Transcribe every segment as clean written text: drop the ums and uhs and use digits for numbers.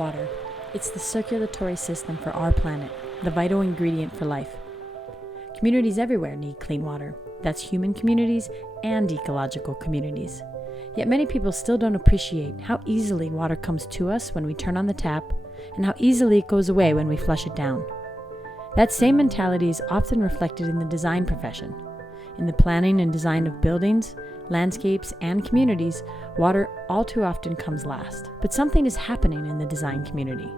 water. It's the circulatory system for our planet, the vital ingredient for life. Communities everywhere need clean water. That's human communities and ecological communities. Yet many people still don't appreciate how easily water comes to us when we turn on the tap, and how easily it goes away when we flush it down. That same mentality is often reflected in the design profession. In the planning and design of buildings, landscapes, and communities, water all too often comes last. But something is happening in the design community.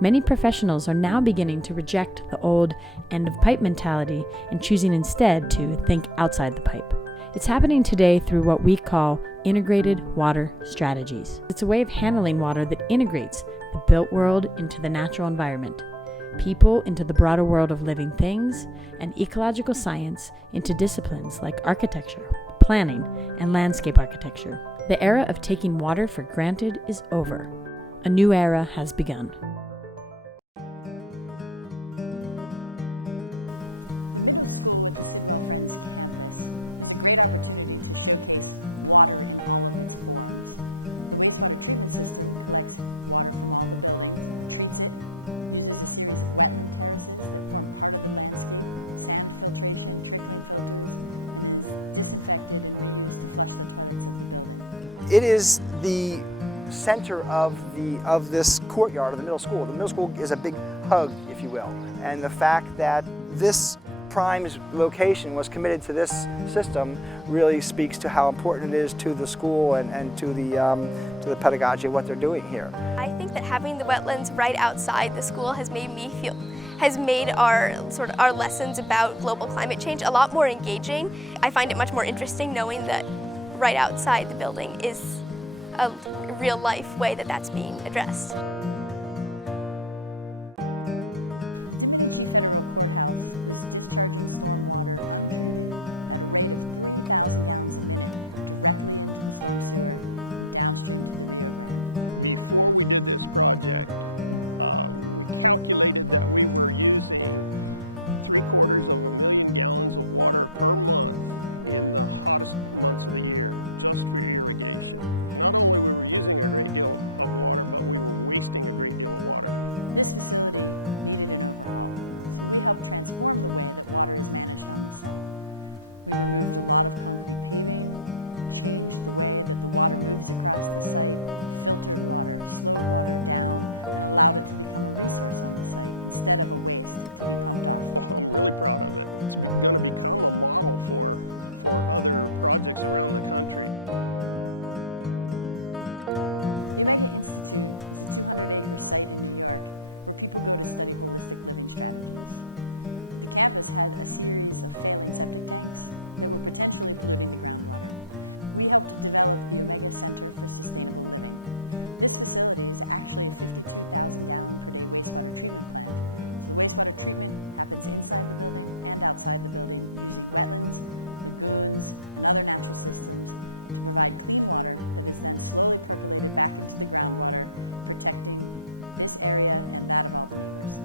Many professionals are now beginning to reject the old end-of-pipe mentality and choosing instead to think outside the pipe. It's happening today through what we call integrated water strategies. It's a way of handling water that integrates the built world into the natural environment, people into the broader world of living things, and ecological science into disciplines like architecture, planning, and landscape architecture. The era of taking water for granted is over. A new era has begun. It is the center of this courtyard of the middle school. The middle school is a big hug, if you will. And the fact that this prime location was committed to this system really speaks to how important it is to the school and to the pedagogy of what they're doing here. I think that having the wetlands right outside the school has made our lessons about global climate change a lot more engaging. I find it much more interesting knowing that right outside the building is a real-life way that that's being addressed.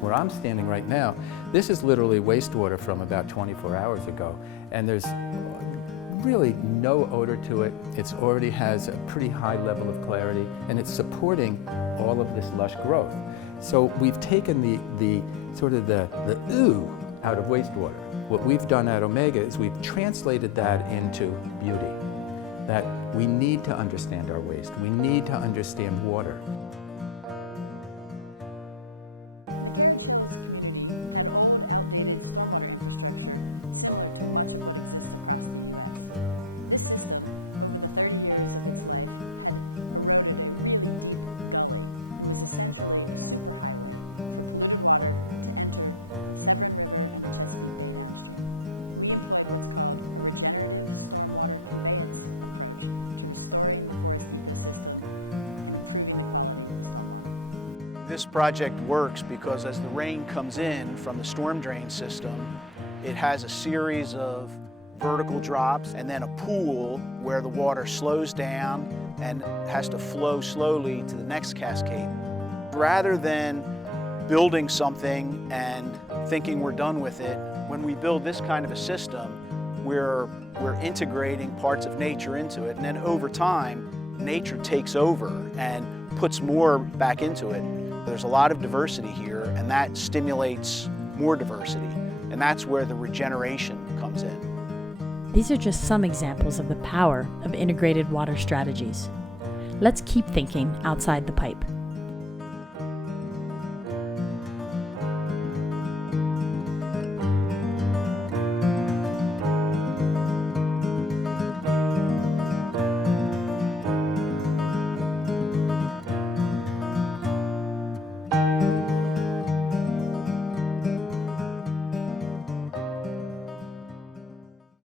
Where I'm standing right now, this is literally wastewater from about 24 hours ago, and there's really no odor to it. It already has a pretty high level of clarity, and it's supporting all of this lush growth. So we've taken the ooh out of wastewater. What we've done at Omega is we've translated that into beauty, that we need to understand our waste. We need to understand water. This project works because as the rain comes in from the storm drain system, it has a series of vertical drops and then a pool where the water slows down and has to flow slowly to the next cascade. Rather than building something and thinking we're done with it, when we build this kind of a system, we're integrating parts of nature into it, and then over time, nature takes over and puts more back into it. There's a lot of diversity here, and that stimulates more diversity, and that's where the regeneration comes in. These are just some examples of the power of integrated water strategies. Let's keep thinking outside the pipe.